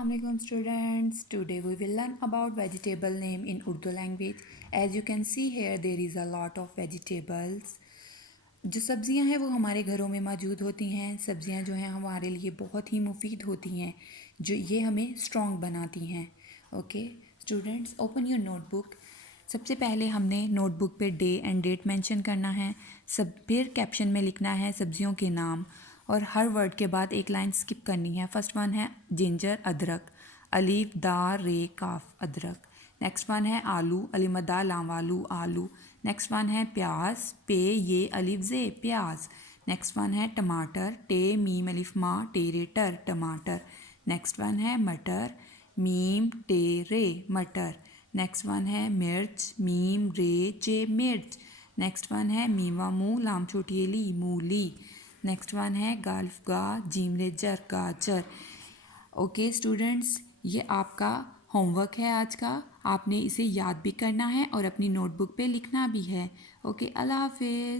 Assalamualaikum students. Today we will learn about vegetable name in Urdu language. As you can see here there is a lot of vegetables. जो सब्ज़ियां हैं वो हमारे घरों में मौजूद होती हैं. सब्ज़ियां जो हैं हमारे लिए बहुत ही मुफीद होती हैं, जो ये हमें स्ट्रॉन्ग बनाती हैं. Okay students, open your notebook. सबसे पहले हमने नोटबुक पे डे एंड डेट मेंशन करना है. फिर कैप्शन में लिखना है सब्ज़ियों के नाम और हर वर्ड के बाद एक लाइन स्किप करनी है. फर्स्ट वन है जिंजर अदरक, अलीफ दार रे काफ अदरक. नेक्स्ट वन है आलू, अलीमदा लावालू आलू. नेक्स्ट वन है प्याज, पे ये अलिफ जे प्याज. नेक्स्ट वन है टमाटर, टे मीम अलिफ मा टेरे टर टमाटर. नेक्स्ट वन है मटर, मीम टे रे मटर. नेक्स्ट वन है मिर्च, मीम रे चे मिर्च. नेक्स्ट वन है मीवा मू लाम छोटी ली मूली. नेक्स्ट वन है गाल्फ गा जीम लेजर गाजर. ओके स्टूडेंट्स, ये आपका होमवर्क है आज का. आपने इसे याद भी करना है और अपनी नोटबुक पे लिखना भी है. ओके, अल्लाह हाफिज़.